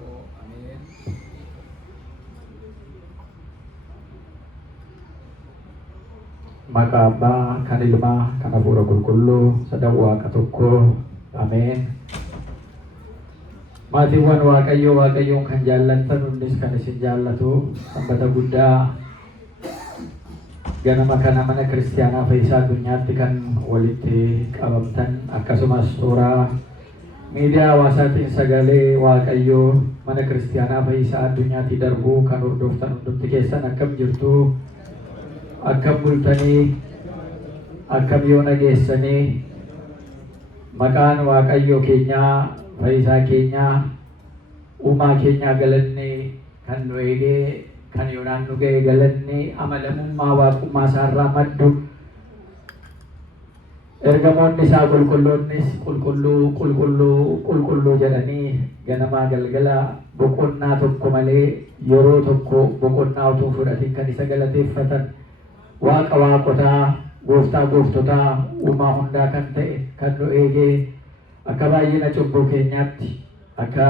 Amen. Maka Abbaa, kan Ilmaa, kan Hafuura Qulqulluu, sadan Waaqa tokkoo. Ameen. Maatiiwwan Waaqayyoon kan jaallattan hundis kan isin jaallatu sanbata guddaa ganama kana mana kiristaanaa Fayyisaa Addunyaatti kan walitti qabamtan akkasumas suuraa miidiyaa hawaasaatiin sagalee Waaqayyoo mana kiristaanaa Fayyisaa Addunyaatti darbuu kan hordoftan hundumti keessan akkam jirtu, akkam bultanii, akkam yoo nageessanii. Maqaan Waaqayyoo keenyaa, Fayyisaa keenyaa, uumaa keenyaa galanni kan nu eegee kan yoonaan nu ga'e galanni amalamummaa waaqummaa isaarraa maddu. Ergamoonni isaa qulqulloonnis qulqulluu qulqulluu qulqulluu jedhanii ganamaa galgala boqonnaa tokko malee yeroo tokko boqonnaa utuu fudhatiin kan isa galateeffatan Waaqa waaqotaa, gooftaa gooftotaa, uumaa hundaa kan ta'e kan nu eegee akka baay'ina cubbuu keenyaatti, akka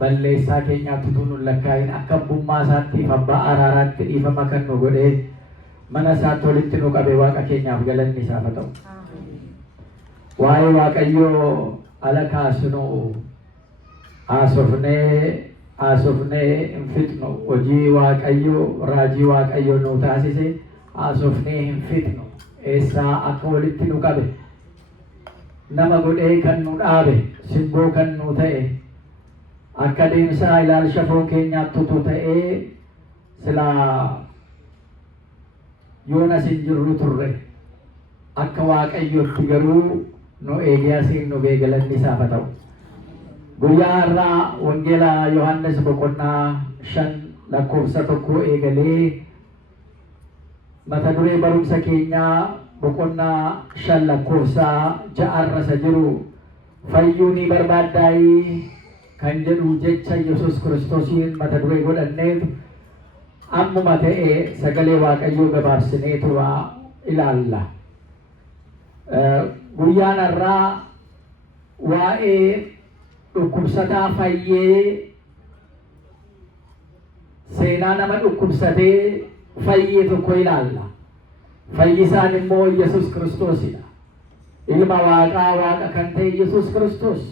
balleessaa keenyaatti utuu nu lakkaa'in, akka abbummaa isaatti abbaa araaraatti dhiifama kan nu godhee mana isaatti walitti nu qabe Waaqa keenyaaf galanni isaaf haa ta'u. Waa'ee Waaqayyoo ala kaasnu haasofnee hin fixnu. Hojii Waaqayyoo, raajii Waaqayyoo nu taasise haasofnee hin fixnu. Eessaa akka walitti nu qabe, nama godhee kan nu dhaabe, simboo kan nu ta'e, akka deemsaa ilaalcha foon keenyaatti utuu ta'ee silaa yoon asin jirru turre akka Waaqayyootti garuu nu eegee asiin nu ga'e galanni isaaf haa ta'u. Guyyaa har'aa Wangeela Yohaannis boqonnaa 5:1 eegalee mata duree barumsa keenyaa boqonnaa 5:6 isa jiru fayyuu ni barbaaddaayii kan jedhu jecha Yesuus Kiristoosiin mata duree godhanneef ammuma ta'e sagalee Waaqayyoo gabaabsineetu ilaalla. Guyyaan har'aa waa'ee dhukkubsataa fayyee, seenaa nama dhukkubsatee fayyee tokko ilaalla. Fayyisaan immoo Yesuus Kiristoosidha. Ilma Waaqaa, Waaqa kan ta'e Yesuus Kiristoos.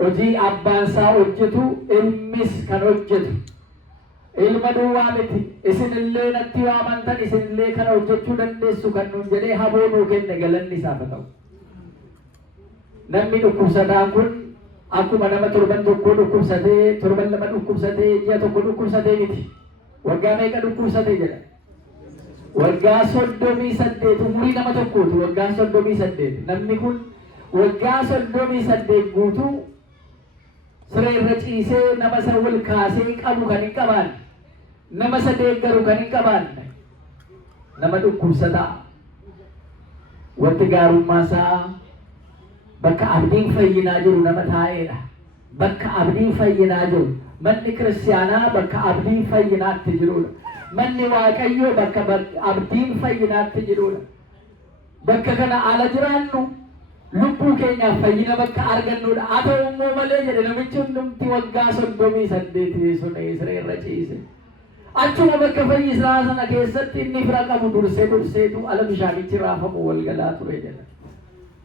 Hojii abbaan isaa hojjetu ilmis kan hojjetu. Ilma duwwaa miti. Isinillee natti waamantan isinillee kana hojjechuu dandeessu kan nuun jedhee haboo nuu kenne galanni isaaf haa ta'u. Namni dhukkubsataan kun akkuma nama torban tokko dhukkubsatee, torban lama dhukkubsatee, ji'a tokko dhukkubsatee miti. Waggaa meeqa dhukkubsatee jedha? Waggaa 38 umurii nama tokkooti. Waggaa 38. Namni kun waggaa 38 guutuu siree irra ciisee nama isa wal kaasee qabu kan hin qabaanne, nama isa deeggaru kan hin qabaanne, nama dhukkubsataa. Wanti gaarummaa isaa bakka abdiin fayyinaa jiru nama taa'eedha. Bakka abdiin fayyinaa jiru. Manni kiristaanaa bakka abdiin fayyinaatti jirudha. Manni Waaqayyoo bakka abdiin fayyinaatti jirudha. Bakka kana ala jiraannu lubbuu keenyaaf fayyina bakka argannudha. Haa ta'u immoo malee jedhe namichi hundumti waggaa 38 sun siree irra ciise. Achuma bakka fayyisaa sana keessatti inni fira qabu durseetu ala bishaanichi raafamu wal galaa ture jedha.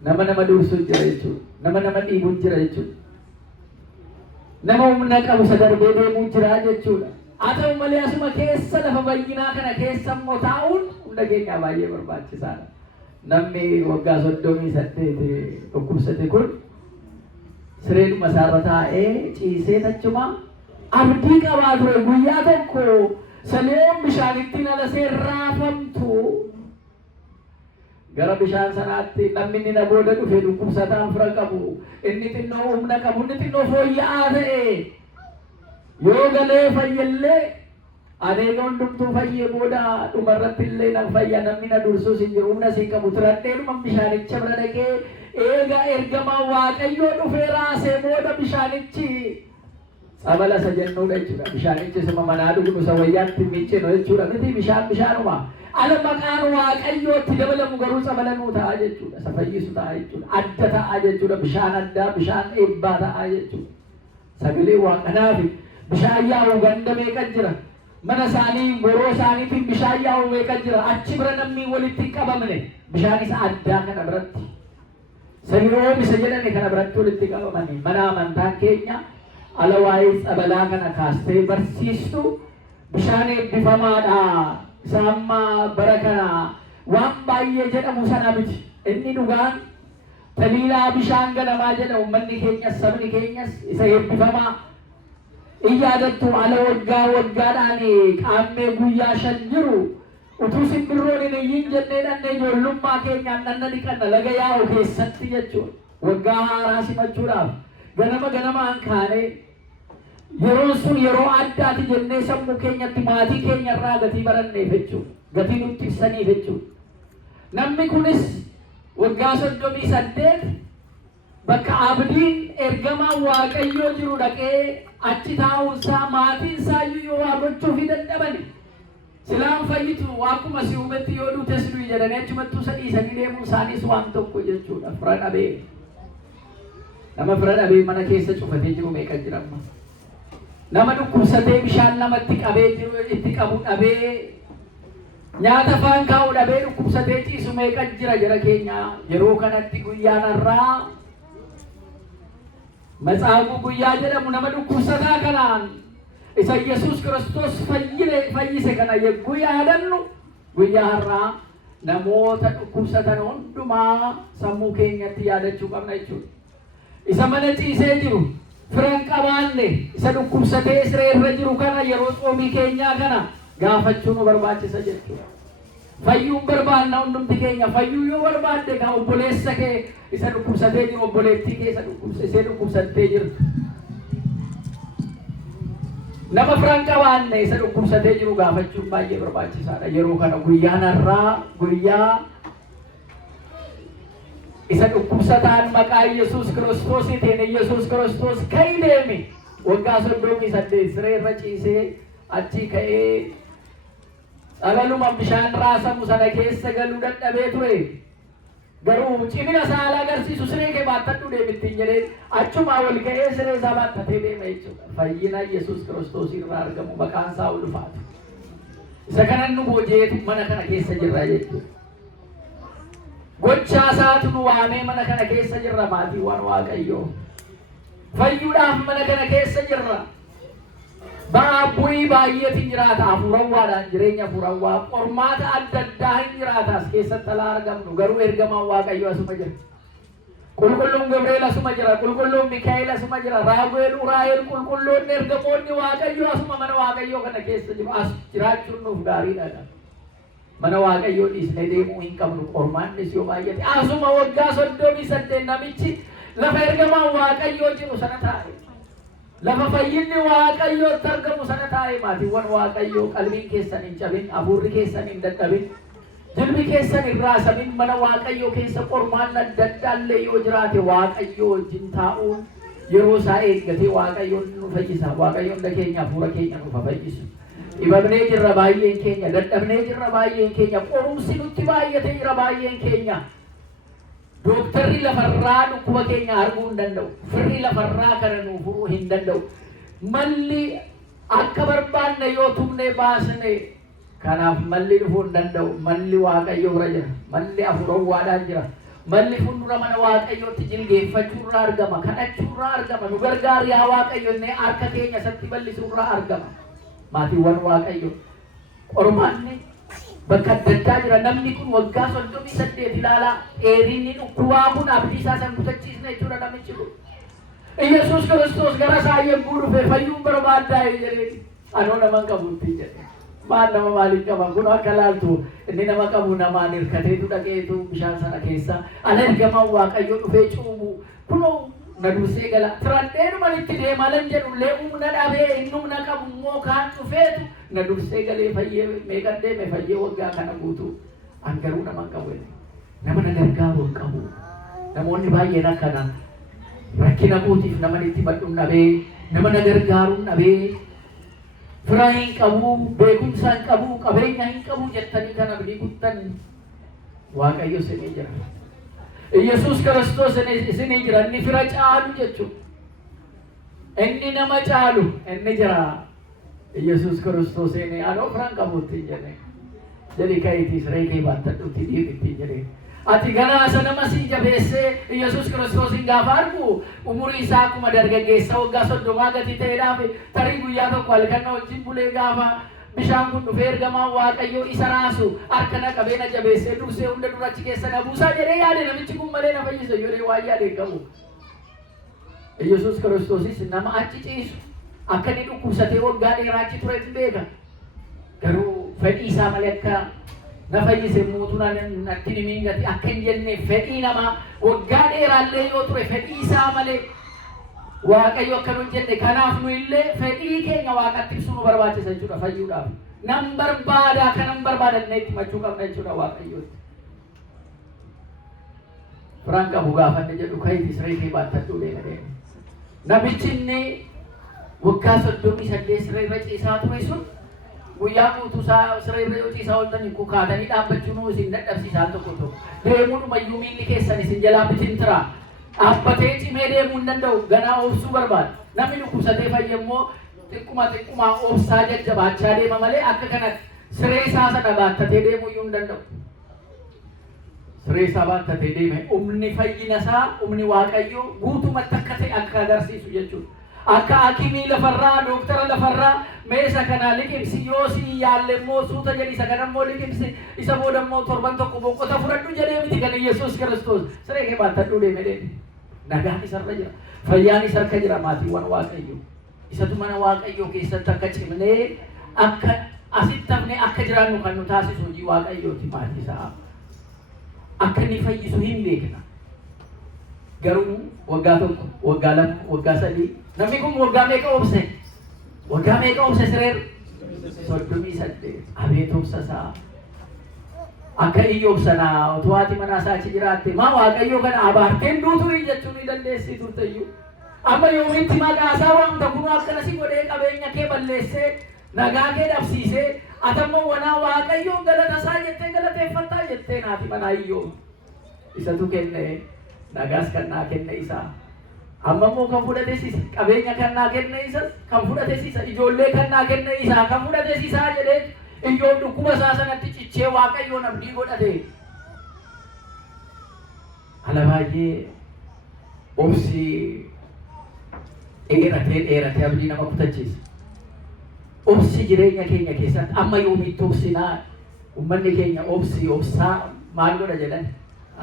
Nama dursu jira jechuudha. Nama dhiibu jira jechuudha. Nama humna qabu sadarbee deemuu jira jechuudha. Haa ta'u malee asuma keessa lafa fayyinaa kana keessa immoo taa'uun hunda keenyaa baay'ee barbaachisaadha. Namni waggaa 38 dhukkubsate kun sireedhuma isaarra taa'ee ciisee achuma abdii qabaa ture. Guyyaa tokko saleeon bishaanitti nalasee raafamtu gara bishaan sanaatti namni inni na booda dhufe dhukkubsataan fira qabu, inni xinnoo humna qabu, inni xinnoo fooyya'aa ta'e yoo galee fayyallee adeega hundumtuu fayyee booda dhumarratti illee nan fayya. Namni na dursuus hin jiru, humna siin qabu turadheedhuma bishaanicha bira dhaqee eega ergamaa Waaqayyoo dhufee raasee booda bishaanichi sabala isa jennuudha jechuudha. Bishaanichi suma manaa dhugnu isa wayyaatti miccinu jechuudha. Miti bishaanuma ala maqaan Waaqayyootti dabalamu garuu sabalanuu ta'a jechuudha. Isa fayyisu ta'a jechuudha. Adda ta'a jechuudha. Bishaan addaa, bishaan eebbaa ta'a jechuudha. sagalee waaqanaafi bishaan yaa'u ganda meeqa jira mana isaanii goroo isaaniitiin bishaan yaa'u meeqa jira achi bira namni walitti qabamne bishaan isa addaa kana biratti samiiwwan isa jedhame kana biratti walitti qabamanii mana amantaa keenya ala waa'ee tsabalaa kana kaastee barsiistu bishaan eebbifamaadha isa amma bara kana waan baay'ee jedhamu sana miti inni dhugaan taliilaa bishaan ganamaa jedhamu manni keenyas sabni keenyas isa eebbifamaa iyyadattu ala waggaa waggaadhaan qaammee guyyaa 5 jiru utuu simbirroon hin iyyin jennee dhannee ijoollummaa keenyaan dhanna dhiqanna laga yaa'u keessatti jechuudha waggaa haaraa simachuudhaaf ganamaan kaanee yeroon sun yeroo addaati jennee sammuu keenyatti maatii keenya irraa gatii baranneef jechuudha gatii nutti ibsaniif jechuudha namni kunis waggaa 38 bakka abdiin ergamaa waaqayyoo jiru dhaqee achi taa'uunsaa maatiinsaa iyyuu waa gochuuf dadhabani silaan fayyitu akkuma si hubetti yoo duutes du'i jedhanii achumattuu sadhiisanii deemuu isaaniis waan tokko jechuudha fira dhabee nama fira dhabee mana keessa cufatee jiru meeqa jira amma nama dhukkubsatee bishaan namatti qabee jiru itti qabu dhabee nyaata afaan kaa'u dhabee dhukkubsatee ciisu meeqa jira jara keenya yeroo kanatti guyyaan irraa Matsaabu guyyaa jedhamu nama dhukkubsataa kanaan isa Yesuus Kiristoos fayyise kana yegguu yaadannu guyyaa irraa namoota dhukkubsatan hundumaa sammuu keenyatti yaadachuu qabna jechuudha. Isa mana ciisee jiru firan qabaanne isa dhukkubsatee siree irra jiru kana yeroo xoomii keenyaa kana gaafachuu nu barbaachisa jechuudha. Fayyuun barbaanna hundumti keenya fayyuu yoo barbaadde ka obboleessa kee isa dhukkubsatee jiru obboleettii kee isa dhukkubsattee jirtu nama firan qabaanne isa dhukkubsatee jiru gaafachuun baay'ee barbaachisaadha yeroo kana guyyaan irraa guyyaa isa dhukkubsataan maqaa Yesuus Kiristoosiitiin Yesuus Kiristoos ka'ii deeme waggaa 38 siree irra ciisee achi ka'ee Alaluma bishaan raasamu sana keessa galuu dadhabee ture garuu cimina saala agarsiisu siree kee baattadhu deemittiin jedhee achumaa wal ga'ee siree isaa baattatee deema jechuudha fayyina Yesuus Kiristoos irraa argamu maqaan isaa ulfaatu isa kanan nu boojeetu mana kana keessa jirra jechuudha gochaa isaatu nu waamee mana kana keessa jirra maatiiwwan Waaqayyoo fayyuudhaaf mana kana keessa jirra Baabui baay'eetiin jiraata hafuurawwaadhaan jireenya hafuurawwaa qormaata adda addaa hin jiraata as keessatti alaa argamnu garuu ergamaan Waaqayyoo asuma jira qulqulluun Gabriel asuma jira qulqulluun Mikaa'el asuma jira Raagu'eel Uraa'eel qulqulloonni ergamoonni Waaqayyoo asuma mana Waaqayyoo kana keessa jiru as jiraachuun nuuf gaariidha mana Waaqayyoo dhiisnee deemuu hin qabnu qormaannis yoo baay'ate asuma waggaa 38 namichi lafa ergamaan Waaqayyoo jiru sana taa'e lafa fayyinni Waaqayyoo argamu sana taa'e maatiiwwan Waaqayyoo qalbiin keessan hin cabin hafuurri keessan hin dadhabin jilbi keessan hin raasamin mana Waaqayyoo keessa qormaan adda addaallee yoo jiraate Waaqayyoo wajjin taa'uun yeroo isaa eeggatee Waaqayyoon nu fayyisa Waaqayyoon hunda keenya hafuura keenya nuuf fayyisu dhibamnee jirra baay'een keenya dadhabnee jirra baay'een keenya qorumsi nutti baay'atee jira baay'een keenya Doktorri lafarraa dhukkuba keenya arguu hin danda'u. Firri lafarraa kana nuuf furuu hin danda'u. Malli akka barbaanne yoo tumne baasne kanaaf malli dhufuu hin danda'u. Malli Waaqayyoo bira jira. Malli hafuurawwaadhaan jira. Malli fuuldura mana Waaqayyootti jilgeeffachuurraa argama. Kadhachuurraa argama. Nu gargaari yaa Waaqayyo innee harka keenya isatti bal'isuurraa argama. Maatiiwwan Waaqayyoo qormaanni bakka adda addaa jira namni kun waggaa 38 ilaalaa dheerinni dhukkubaa kun abdii isaa san kutachiisne jechuudha namichi kun Yesuus Kiristoos gara isaa yogguu dhufe fayyuun barbaaddaa jedhee anoo naman qabuutti jedhe maan nama maaliin qaban kun akka laaltu inni nama qabu namaan hirkateetu dhaqeetu bishaan sana keessa ala ergamaan Waaqayyoo dhufee cuubu kunoo na dursee gala tiradheedhuma itti deemalan jedhullee humna dhabee inni humna qabu immoo kaan dhufeetu na dursee galee fayyee meeqan deeme fayyee waggaa kana guutuu an garuu naman qabu nama na gargaaru hin qabu namoonni baay'een akkana rakkina guutiif naman itti badhuun dhabee nama na gargaaru hin dhabee fira hin qabu beekumsa hin qabu qabeenya hin qabu jettanii kan abdii kuttan Waaqayyo isinii jira Yesuus Kiristoos isinii jira inni fira caalu jechuudha inni nama caalu inni jira Yesuus Kiristoos inni anoo firaan qabuutti jedhe ka'iitii siree kee baattadhuutti dhiibitti jedhe ati ganaasa nama si jabeessee Yesuus Kiristoosiin gaafa argu umurii isaa akkuma dargaggeessa waggaa 30 gati ta'eedhaaf tarii guyyaa tokko halkan wajjin bulee gaafa bishaan kun dhufee ergamaan Waaqayyoo isa raasu harka na qabee na jabeessee dursee hunda durachi keessa na buusaa jedhee yaade namichi kun malee na fayyisa jedhee waan yaade qabu. Yesuus Kiristoosis nama achi ciisu akka inni dhukkubsatee waggaa dheeraa achi ture hin beeka. Garuu fedhii isaa malee akka na fayyise mootummaa natti ni miingati akka hin jenne fedhii namaa waggaa dheeraallee yoo ture fedhii isaa malee Waaqayyo akka nu jenne kanaaf nu illee fedhii keenya Waaqatti ibsuu nu barbaachisa jechuudha fayyuudhaaf. Nan barbaada akka nan barbaadanne itti machuu qabna jechuudha Waaqayyootti. Firaan qabu gaafanne jedhu ka'iitii siree kee baattadhuu deeme. Namichi inni waggaa 38 siree irra ciisaa ture sun guyyaa guutuu siree irra yoo ciisaa ooltanii kukaatanii dhaabbachuun isin dadhabsiisaan tokko deemuudhumayyuu miilli keessan isin jalaa bitintira. Dhaabbatee cimee deemuu hin danda'u ganaa obsuu barbaada. Namni dhukkubsatee fayyammoo xiqquma obsaa jajjabaachaa deema malee akka kanatti siree isaa sana baattatee deemuu iyyuu hin danda'u. Siree isaa baattatee deeme humni fayyina isaa humni Waaqayyoo guutumatti akka ta'e akka agarsiisu jechuudha. Akka hakimii lafarraa dooktara lafarraa meesa kana liqimsi yoo si yaalle immoo suuta jedhi isa kana immoo liqimsi isa booda immoo torban tokko boqota fudhadhu jedhee miti kan Yesuus Kiristoos siree kee baattadhuu deeme deeme. Nagaan isarra jira fayyaan isa harka jira maatiiwwan Waaqayyoo. Isatu mana Waaqayyoo keessatti akka cimnee akka asitti hafnee akka jiraannu kan nu taasisu hojii Waaqayyooti maatii isaa. Akka inni fayyisu hin beekna. Garuu waggaa tokko waggaa lama waggaa sadii namni kun waggaa meeqa obse? Waggaa meeqa obse siree? 38 abeet obsa isaa. Akka Iyyoob sanaa otoo haati manaa isaa achi jiraatte maa Waaqayyoo kana abaarteen duuturii jechuun ni dandeessi turteyyuu. Amma yoomitti maqaa isaa waamta kunuu akkanasi godhee qabeenya kee balleessee nagaa kee dhabsiisee atammoo wanaa Waaqayyoo galata isaa jettee galateeffattaa jettee haati manaa Iyyoob. Isatu kenne nagaas kan naa kenne isaa. Amma immoo kan fudhates isa qabeenya kan naa kenne isa kan fudhates isa ijoollee kan naa kenne isa kan fudhates isaa jedhee Iyyoob dhukkuba isaa sanatti cichee Waaqayyoon abdii godhate. Ala baay'ee obsi dheeratee abdii nama kutachiisa. Obsi jireenya keenya keessatti amma yoomitti obsinaa uummanni keenya obsaa maal godha jedhan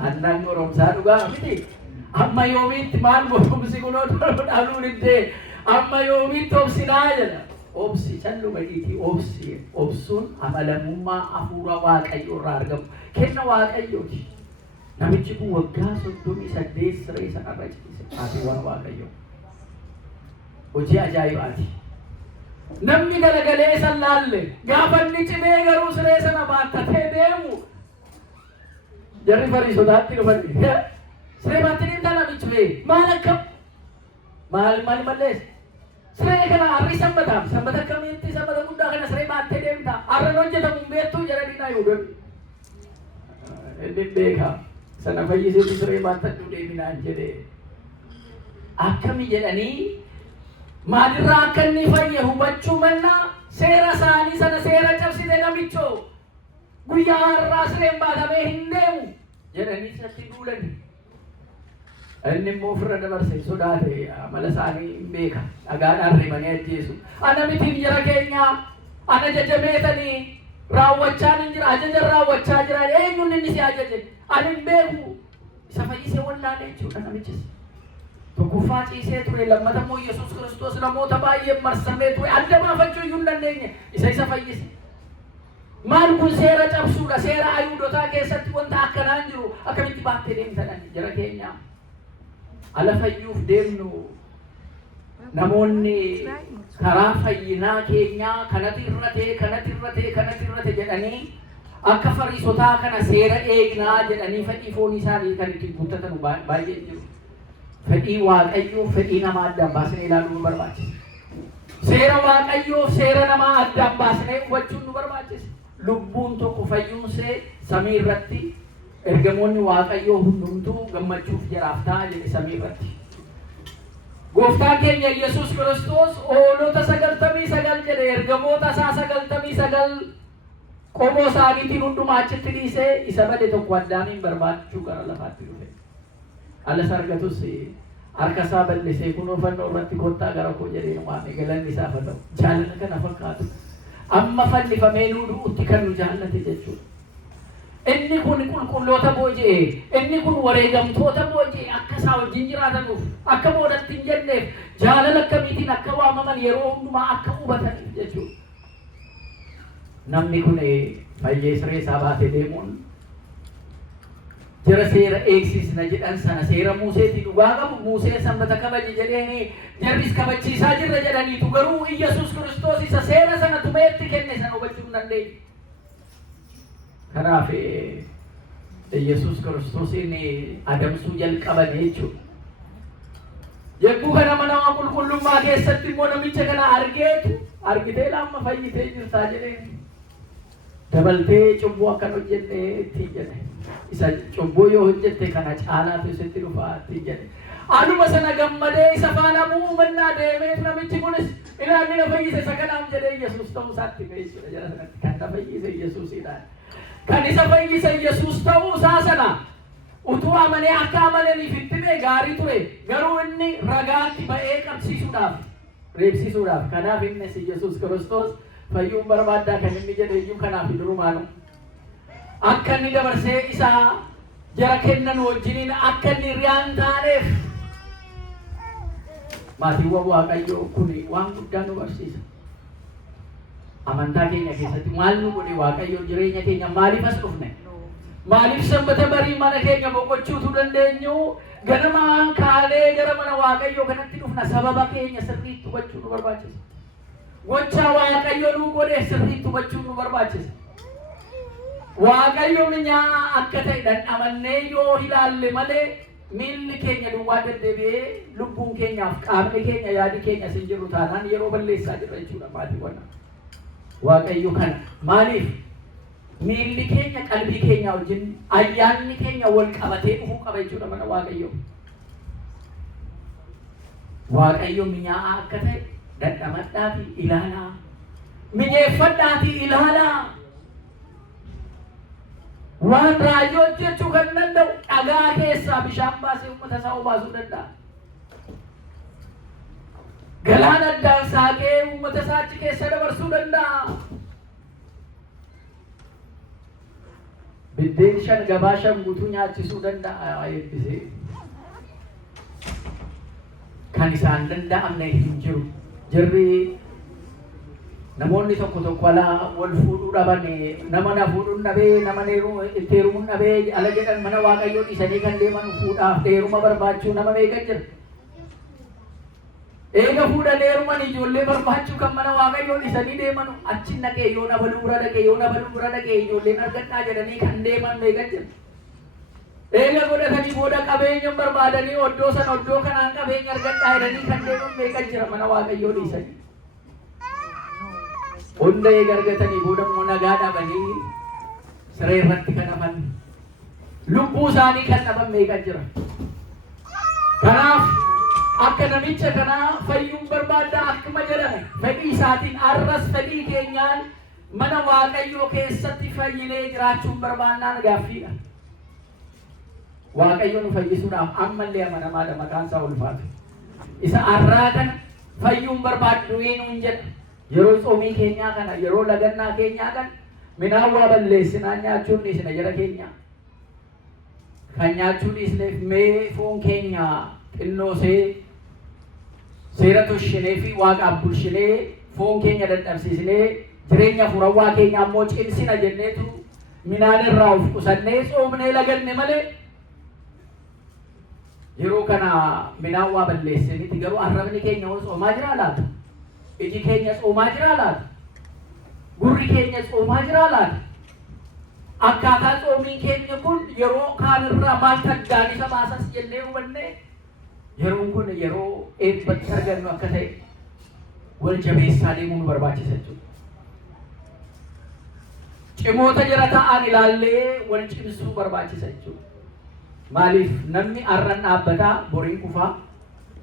aannan goromsaa dhugaa miti. Amma yoomitti maal obsi kunoo dhaaluu diddee amma yoomitti obsinaa jedha. Obsi calluma dhiitii obsuun amalamummaa hafuura Waaqayyoo irraa argamu kenna Waaqayyooti. Namichi kun waggaa 38 siree sanarra ciise maatiiwwan Waaqayyoo. Hojii ajaa'ibaati. Namni galagalee isa laalle gaafa inni cimee garuu siree sana baattatee deemu jarri Fariisotaatti dhufanii siree baattee deemtaa namichi bee maal akkam maal malleessa? Siree kana harri sanbata akkamitti sanbata guddaa kana siree baattee deemtaa harran hojjetamu hin beektuu jedhanii na yuudhan. Inni beekaa sana fayyiseetti siree baattadhuu deeminaan jedhee akkami jedhanii maalirraa akka inni fayye hubachuu mannaa seera isaanii sana seera cabsite namichoo guyyaa har'aa sireen baatamee hin deemu jedhanii isatti duulani. Inni immoo ofirra dabarsee sodaate amala isaanii hin beeka dhagaadhaan ribanii ajjeesu. Ana mitiin jara keenya ana jajameetanii raawwachaa hin jira ajaja raawwachaa jira eenyuun inni si ajaje ani hin beeku isa fayyisee wallaalee jechuudha namichis. Tokkoffaa ciisee ture lammata immoo Yesuus Kiristoos namoota baay'ee marsamee ture adda baafachuu iyyuu hin dandeenye isa fayyise. Maal kun seera cabsuudha seera Ayuudotaa keessatti wanta akkanaa hin jiru akkamitti baattee deemtan jara keenya. Ala fayyuuf deemnu namoonni karaa fayyinaa keenyaa kanatti irrate jedhanii akka Fariisotaa kana seera eegnaa jedhanii fedhii foon isaanii kan ittiin guuttatan baay'ee jiru. Fedhii Waaqayyoo fedhii namaa addaan baasnee ilaaluu nu barbaachisa. Seera Waaqayyoo seera namaa addaan baasnee hubachuun nu barbaachisa. Lubbuun tokko fayyumsee samii irratti ergamoonni Waaqayyoo hundumtuu gammachuuf jiraaf ta'a jedhe samii irratti. Gooftaan keenya Yesuus Kiristoos hoolota 99 jedhe ergamoota isaa 99 qomoo isaaniitiin hundumaa achitti dhiisee isa malee tokko Addaamiin barbaachuu gara lafaatti dhufe. Alas argatus harka isaa bal'isee kunoo fannoo irratti kottaa gara koo jedhee waame galanni isaa fannoo jaalala kana fakkaatu amma fannifamee nuu du'utti kan nu jaallate jechuudha. Inni kun qulqulloota booji'e, inni kun wareegamtoota booji'e akka isaa wajjin jiraatanuuf akka boodatti hin jenneef jaalala akkamiitiin akka waamaman yeroo hundumaa akka hubataniif jechuudha. Namni kun fayyee siree isaa baatee deemuun jara seera eegsisna jedhan sana seera Museetii dhugaa qabu Museen sanbata kabaje jedhanii jarris kabachiisaa jirra jedhaniitu garuu Yesuus Kiristoos isa seera sana tumeetti kenne sana hubachuu hin dandeenye. Kanaaf Yesuus Kiristoosiin adamsuu jalqabanii jechuudha. Yegguu kana mana qulqullummaa keessatti immoo namicha kana argitee lamma fayyitee jirtaa jedheen dabaltee cubbuu akkan hojjenne ittiin jedhe. Isa cubbuu yoo hojjette kana caalaatu isitti dhufaa ittiin jedhe. Anuma sana gammadee isa faana muumannaa deemee namichi kunis ilaalli na fayyise isa kanaaf jedhee Yesuus ta'uu isaatti beeksisa jala sanatti kan na fayyise Yesuusidhaan. Kan isa fayyise Yesuus ta'uu isaa sana utuu amanee akka amananiif itti bee gaarii ture garuu inni ragaatti ba'ee qabsiisuudhaaf reebsisuudhaaf kanaaf innis Yesuus Kiristoos fayyuun barbaaddaa kan inni jedhe iyyuu kanaaf durumaanu akka inni dabarsee isaa jara kennan wajjiniin akka inni riyaan taaneef maatiiwwan Waaqayyoo kun waan guddaa nu barsiisa. Amantaa keenya keessatti maal nu godhe Waaqayyoo jireenya keenya maaliif as dhufne? Maaliif sanbata barii mana keenya boqochuutu dandeenyu ganama kaanee gara mana Waaqayyoo kanatti dhufna sababa keenya sirriitti hubachuu nu barbaachisa. Gochaa Waaqayyoo nu godhe sirriitti hubachuu nu barbaachisa. Waaqayyo minyaa akka ta'e dhandhamannee yoo ilaalle malee miilli keenya duwwaa deddeebi'ee lubbuun keenyaaf qaamni keenya yaadi keenya sin jiru taanaan yeroo balleessaa jirra jechuudha maatiiwwan. Waaqayyo kana maaliif miilli keenya qalbii keenya wajjin ayyaanni keenya wal qabatee dhufuu qaba jechuudha mana Waaqayyo. Waaqayyo minyaa'aa akka ta'e dhandhamadhaatii ilaalaa, mijeeffadhaatii ilaalaa. Waan raajii hojjechuu kan danda'u dhagaa keessaa bishaan baasee uummata isaa obaasuu danda'a. Galaana addaan saaqee uummata isaa achi keessa dabarsuu danda'a. Biddeen 5 gabaa 5 guutuu nyaachisuu danda'a eebbisee. Kan isaan danda'amne hin jiru. Jirri namoonni tokko alaa wal fuudhuu dhaban nama na fuudhuun dhabee nama itti heerumuun dhabee ala jedhan mana Waaqayyoo dhiisanii kan deeman fuudhaaf heeruma barbaachuu nama meeqa jira. Eega fuudhan heeruman ijoollee barbaachuu kan mana Waaqayyoo dhiisanii deeman achi naqee yoo na baluu bira dhaqee ijoolleen argadhaa jedhanii kan deeman meeqa jira. Eega godhatanii booda qabeenya barbaadanii oddoo kanaan qabeenya argadhaa jedhanii kan deeman meeqa jira mana Waaqayyoo dhiisanii. Hunda eegargatanii booda immoo nagaa dhabanii siree irratti kan hafan lubbuu isaanii kan dhaban meeqa jira. Kanaaf akka namicha kanaa fayyuun barbaaddaa akkuma jedhame fedhii isaatiin arras fedhii keenyaan mana Waaqayyoo keessatti fayyinee jiraachuun barbaannaan gaaffiidha. Waaqayyo nu fayyisuudhaaf ammallee amanamaadha maqaan isaa ulfaatu. Isa arraa kana fayyuun barbaaddu nuun jedha. Yeroo xoomii keenyaa kana yeroo lagannaa keenyaa kana midhaan waa balleessinaa nyaachuun dhiisna jara keenya. Kan nyaachuu dhiisneef mee foon keenya xinnoosee seera toshinee fi waaqaaf bulshinee foon keenya dadhabsiisnee jireenya furawwaa keenya ammoo cimsina jenneetu midhaan irraa of qusannee xoomnee laganne malee yeroo kana midhaan waa balleessiniti garuu arrabni keenya hoo xoomaa jira laata? Iji keenya xoomaa jira laata? Gurri keenya xoomaa jira laata? Akkaataa xoomiin keenya kun yeroo kaan irraa maal taddaan isa baasas jennee hubanne yeroon kun yeroo eebbatti argannu akka ta'e wal jabeessaa deemuu nu barbaachisa jechuudha. Cimoota jara ta'an ilaallee wal cimsuu barbaachisa jechuudha. Maaliif namni arran dhaabbataa boriin kufaa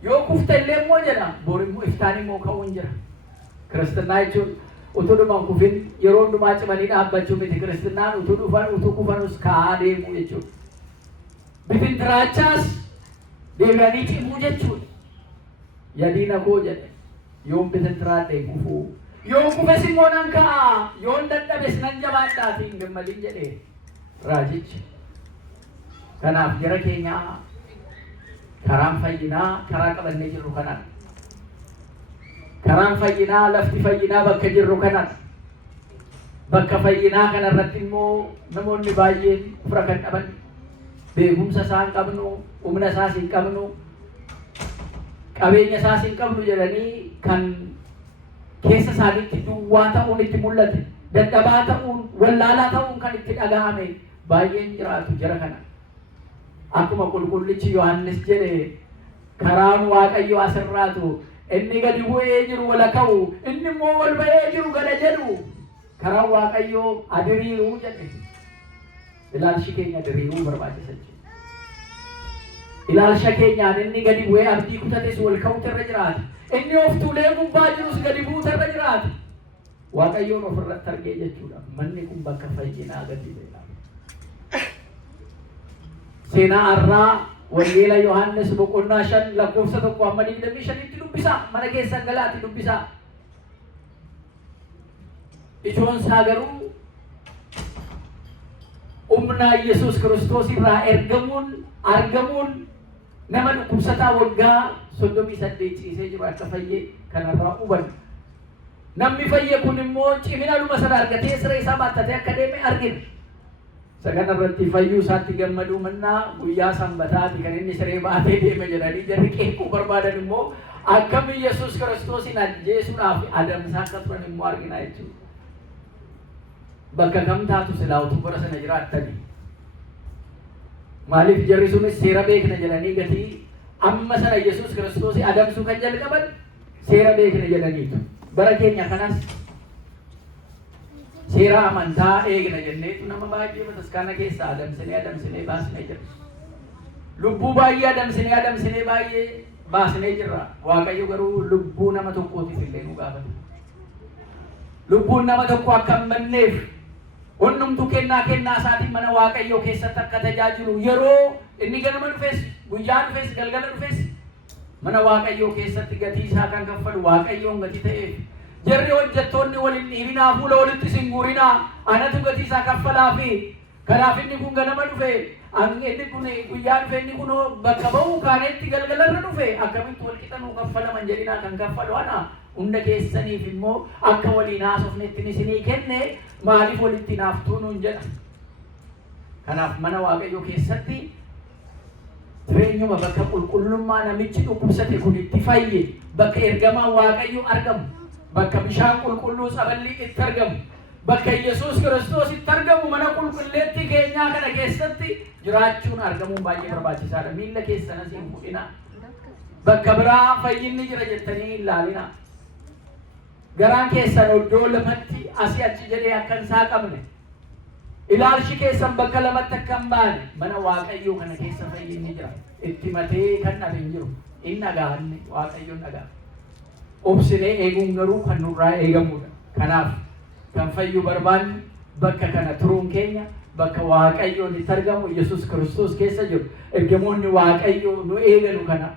yoo kufte illee immoo jedha bor immoo iftaan immoo ka'uun jira. Kiristinnaa jechuun utuu dhuman kufin yeroo hundumaa cimanii dhaabbachuu miti. Kiristinnaan utuu dhufan utuu kufanus ka'aa deemuu jechuudha. Bibintirachaas deebi'anii cimuu jechuudha. Yadiina koo jedhe yoon bibintiraadhe kufuu yoon kufes immoo nan ka'a yoon dadhabes nan jabaadhaatii hin gammadin jedhe raajichi. Kanaaf jara keenyaa karaan fayyinaa karaa qabannee jirru kanaan. Karaan fayyinaa lafti fayyinaa bakka jirru kanaan. Bakka fayyinaa kanarratti immoo namoonni baay'een fura kan dhaban beekumsa isaa hin qabnu, humna isaas hin qabnu, qabeenya isaas hin qabnu jedhanii kan keessa isaaniitti duwwaa ta'uun itti mul'ate, dadhabaa ta'uun, wallaalaa ta'uun kan itti dhaga'ame baay'een jiraatu jara kana. Akkuma qulqullichi Yohaannis jedhe karaan Waaqayyo asirraatu inni gadi bu'ee jiru wala ka'u inni immoo ol ba'ee jiru gada jedhu karaan Waaqayyo adiriiruu jedhe. Ilaalchi keenya diriiruu barbaachisa jechuudha. Ilaalcha keenyaan inni gadi bu'ee abdii kutates wal ka'uutu irra jiraata. Inni of tuulee gubbaa jirus gadi bu'uutu irra jiraata. Waaqayyoon ofirratti argee jechuudha. Manni kun bakka fayyinaa gadi bu'eedha. Seenaa irraa wangeela Yohaannis boqonnaa 5 lakkoofsa 1:25 dubbisa. Mana keessan galaati dubbisa. Ijoon isaa garuu humna Yesuus Kiristoos irraa argamuun nama dhukkubsataa waggaa 38 ciisee jiru akka fayye kanarraa hubanna. Namni fayye kun immoo cimina luma sana argatee siree isaa baattatee akka deeme argina. Sagan irratti fayyuu isaatti gammaduu mannaa guyyaa sanbataati kan inni siree baatee deeme jedhanii jarri qeequu barbaadan immoo akkamiin Yesuus Kiristoosin ajjeesuudhaaf adamsaa akka turan immoo argina jechuudha. Bakka kam taatu silaa utuu bara sana jiraattani. Maaliif jarri sunis seera beekna jedhanii gatii amma sana Yesuus Kiristoos adamsuu kan jalqaban seera beekna jedhaniitu. Bara keenya kanas seera amantaa eegna jenneetu nama baay'ee bataskaana keessaa adamsinee baasnee jirra. Lubbuu baay'ee adamsinee baay'ee baasnee jirra. Waaqayyo garuu lubbuu nama tokkootiif illee nu gaafata. Lubbuun nama tokko akka hin banneef hundumtu kennaa isaatiin mana Waaqayyoo keessatti akka tajaajilu yeroo inni ganama dhufes guyyaa dhufes galgala dhufes mana Waaqayyoo keessatti gatii isaa kan kaffalu Waaqayyoon gatii ta'eef jarri hojjettoonni waliin dhiibinaa fuula walitti singuurinaa anatu gatii isaa kaffalaa fi kanaaf inni kun ganama dhufe inni kun guyyaa dhufe inni kun bakka ba'uu kaanetti galgalarra dhufe akkamitti wal qixanuu kaffalaman jedhinaa kan kaffalu ana hunda keessaniif immoo akka waliin haasofnetti isinii kenne maaliif walitti naaftuu nuun jedha. Kanaaf mana Waaqayyoo keessatti jireenyuma bakka qulqullummaa namichi dhukkubsate kun itti fayye bakka ergamaan Waaqayyoo argamu bakka bishaan qulqulluu saballi itti argamu bakka Yesuus Kiristoos itti argamu mana qulqulleettii keenyaa kana keessatti jiraachuun argamuun baay'ee barbaachisaadha. Miilla keessanas hin fudhina. Bakka biraa fayyinni jira jettanii hin ilaalina. Garaan keessan iddoo lamatti asii achi jedhee akka hin saaqamne ilaalchi keessan bakka lamatti akka hin baane mana Waaqayyoo kana keessa fayyinni jira. Itti matee kan dhabe hin jiru. Inni dhagahanne Waaqayyoon dhagaha. Obsinee eeguun garuu kan nurraa eegamudha. Kanaaf kan fayyuu barbaannu bakka kana turuun keenya bakka Waaqayyoon itti argamu Yesuus Kiristoos keessa jiru ergamoonni Waaqayyoo nu eeganu kana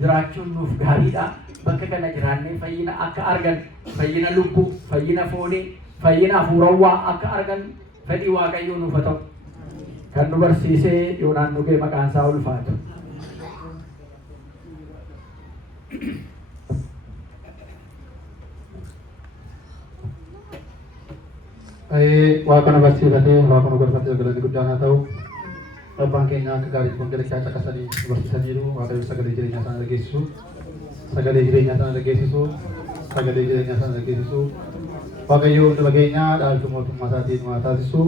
jiraachuun nuuf gaariidha. Bakka kana jiraannee fayyina akka argan fayyina lubbuu, fayyina foonii, fayyina hafuurawwaa akka argan fedhii Waaqayyoo nuuf haa ta'u. Kan nu barsiisee yoonaan dhugee maqaan isaa ulfaatu. Waaqa nu barsiifatee waaqa nu gorfatee galanni guddaan haa ta'u. Abbaan keenya akka gaariitti wangeela isaa caqasanii nu barsiisaniiru. Waaqayyo sagalee jireenyaa isaan dhageessisu. Sagalee jireenyaa isaan dhageessisu. Sagalee jireenyaa isaan dhageessisu. Waaqayyo hunduma keenya dhaaltu mootummaa isaatiin nu haa taasisu.